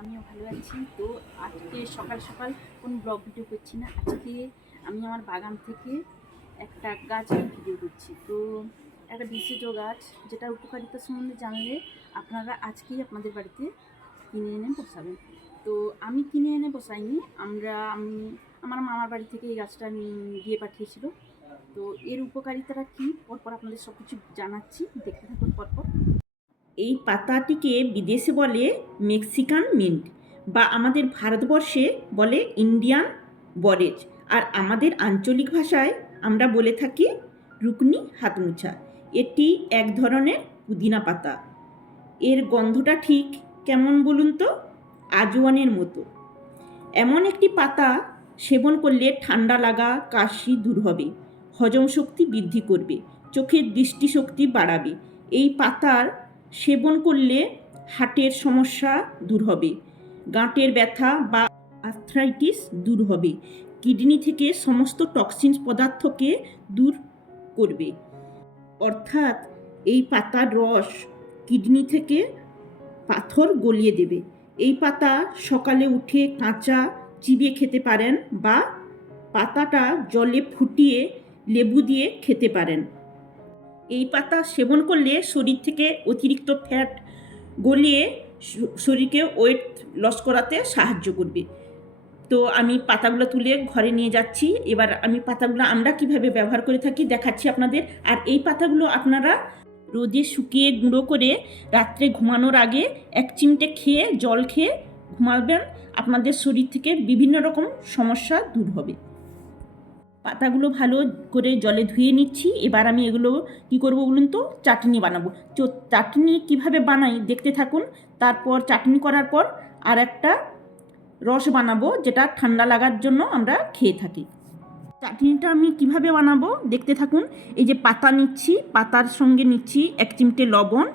আমিও ভালো আছি। তো আজকে সকাল সকাল কোনো ব্লগ ভিডিও করছি না, আজকে আমি আমার বাগান থেকে একটা গাছের ভিডিও করছি। তো একটা বিশেষ গাছ, যেটা উপকারিতা সম্বন্ধে জানলে আপনারা আজকেই আপনাদের বাড়িতে কিনে এনে বসাবেন তো আমি কিনে এনে বসাইনি। আমরা, আমি, আমার মামার বাড়ি থেকে এই গাছটা নিয়ে- দিয়ে পাঠিয়েছিল। তো এর উপকারিতাটা কী? পরপর আপনাদের সব কিছু জানাচ্ছি। দেখতে থাকুন পরপর। এই পাতাটিকে বিদেশে বলে মেক্সিকান মিন্ট বা আমাদের ভারতবর্ষে বলে ইন্ডিয়ান বরেজ। আর আমাদের আঞ্চলিক ভাষায় আমরা বলে থাকি রুকনি হাতমুছা। এটি এক ধরনের পুদিনা পাতা। এর গন্ধটা ঠিক কেমন বলুন তো? আজওয়ানের মতো। এমন একটি পাতা সেবন করলে ঠান্ডা লাগা কাশি দূর হবে, হজম শক্তি বৃদ্ধি করবে, চোখের দৃষ্টিশক্তি বাড়াবে। এই পাতার সেবন করলে হার্টের সমস্যা দূর হবে, গাঁটের ব্যথা বা আর্থ্রাইটিস দূর হবে, কিডনি থেকে সমস্ত টক্সিন পদার্থকে দূর করবে। অর্থাৎ এই পাতার রস কিডনি থেকে পাথর গলিয়ে দেবে। এই পাতা সকালে উঠে কাঁচা চিবিয়ে খেতে পারেন বা পাতাটা জলে ফুটিয়ে লেবু দিয়ে খেতে পারেন। এই পাতা সেবন করলে শরীর থেকে অতিরিক্ত ফ্যাট গলিয়ে শরীরকে ওয়েট লস করাতে সাহায্য করবে। তো আমি পাতাগুলো তুলে ঘরে নিয়ে যাচ্ছি। এবার আমি পাতাগুলো আমরা কীভাবে ব্যবহার করে থাকি দেখাচ্ছি আপনাদের। আর এই পাতাগুলো আপনারা রোদে শুকিয়ে গুঁড়ো করে রাত্রে ঘুমানোর আগে এক চিমটে খেয়ে, জল খেয়ে ঘুমাবেন। আপনাদের শরীর থেকে বিভিন্ন রকম সমস্যা দূর হবে। পাতাগুলো ভালো করে জলে ধুয়ে নিচ্ছি। এবার আমি এগুলো কি করব বলুন তো? চাটনি বানাবো। তো চাটনি কীভাবে বানাই দেখতে থাকুন। তারপর চাটনি করার পর আর একটা রস বানাবো, যেটা ঠান্ডা লাগার জন্য আমরা খেয়ে থাকি। চাটনিটা আমি কীভাবে বানাবো দেখতে থাকুন। এই যে পাতা নিচ্ছি, পাতার সঙ্গে নিচ্ছি এক চিমটে লবণ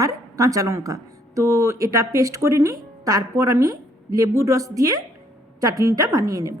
আর কাঁচা লঙ্কা। তো এটা পেস্ট করে নিই, তারপর আমি লেবুর রস দিয়ে চাটনিটা বানিয়ে নেব।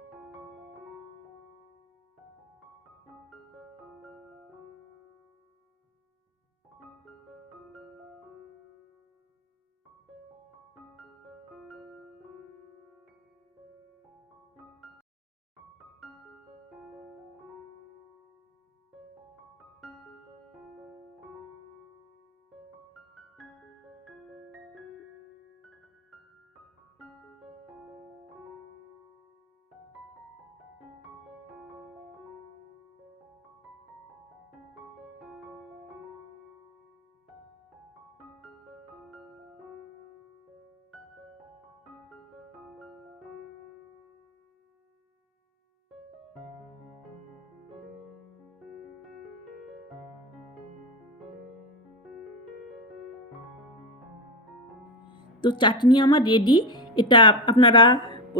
তো চাটনি আমার রেডি এটা আপনারা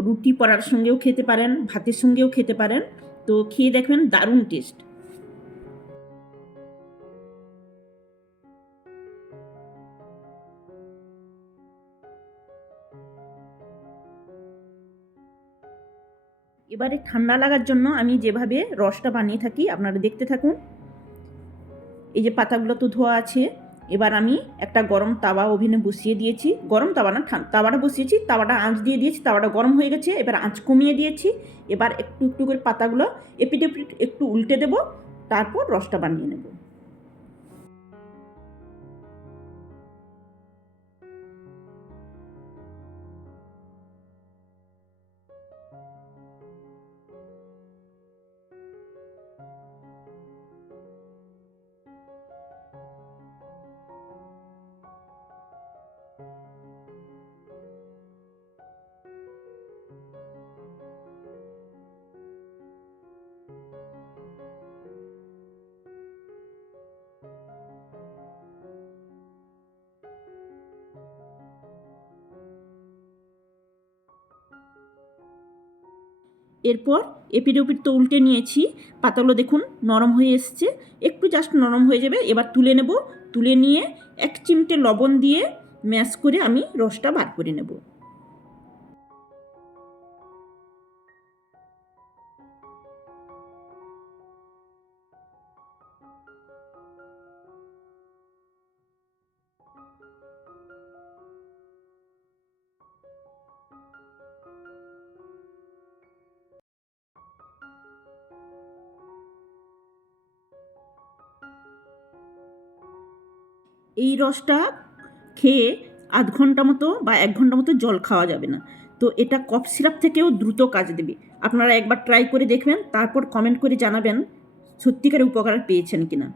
রুটি পরার সঙ্গেও খেতে পারেন, ভাতের সঙ্গেও খেতে পারেন, তো খেয়ে দেখবেন দারুণ টেস্ট এবারে ঠান্ডা লাগার জন্য আমি যেভাবে রসটা বানিয়ে থাকি, আপনারা দেখতে থাকুন। এই যে পাতাগুলো তো ধোয়া আছে। এবার আমি একটা গরম তাওয়া ওভেনে বসিয়ে দিয়েছি। গরম তাওয়া না তাওয়াটা বসিয়েছি, তাওয়াটা আঁচ দিয়ে দিয়েছি, তাওয়াটা গরম হয়ে গেছে, এবার আঁচ কমিয়ে দিয়েছি। এবার একটু একটু করে পাতাগুলো এপিট একটু উল্টে দেবো, তারপর রসটা বানিয়ে নেব। এরপর এপিড ওপিট তো উল্টে নিয়েছি, পাতাগুলো দেখুন নরম হয়ে এসছে, একটু জাস্ট নরম হয়ে যাবে, এবার তুলে নেব, তুলে নিয়ে এক চিমটে লবণ দিয়ে ম্যাশ করে আমি রসটা বার করে নেব। এই রসটা খেয়ে আধ ঘণ্টা মতো বা এক ঘণ্টা মতো জল খাওয়া যাবে না। তো এটা কফ সিরাপ থেকেও দ্রুত কাজ দেবে। আপনারা একবার ট্রাই করে দেখবেন, তারপর কমেন্ট করে জানাবেন সত্যিকারের উপকার পেয়েছেন কিনা।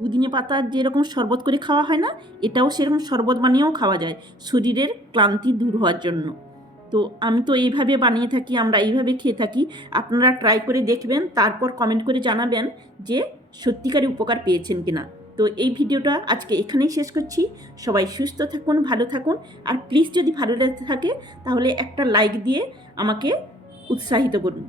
পুদিনে পাতা যেরকম শরবত করে খাওয়া হয় না, এটাও সেরকম শরবত বানিয়েও খাওয়া যায়। শরীরের ক্লান্তি দূর হওয়ার জন্য। তো আমি তো এইভাবে বানিয়ে থাকি, আমরা এইভাবে খেয়ে থাকি। আপনারা ট্রাই করে দেখবেন, তারপর কমেন্ট করে জানাবেন যে সত্যিকারই উপকার পেয়েছেন কিনা। তো এই ভিডিওটা আজকে এখানেই শেষ করছি। সবাই সুস্থ থাকুন, ভালো থাকুন। আর প্লিজ যদি ভালো লেগে থাকে, তাহলে একটা লাইক দিয়ে আমাকে উৎসাহিত করুন।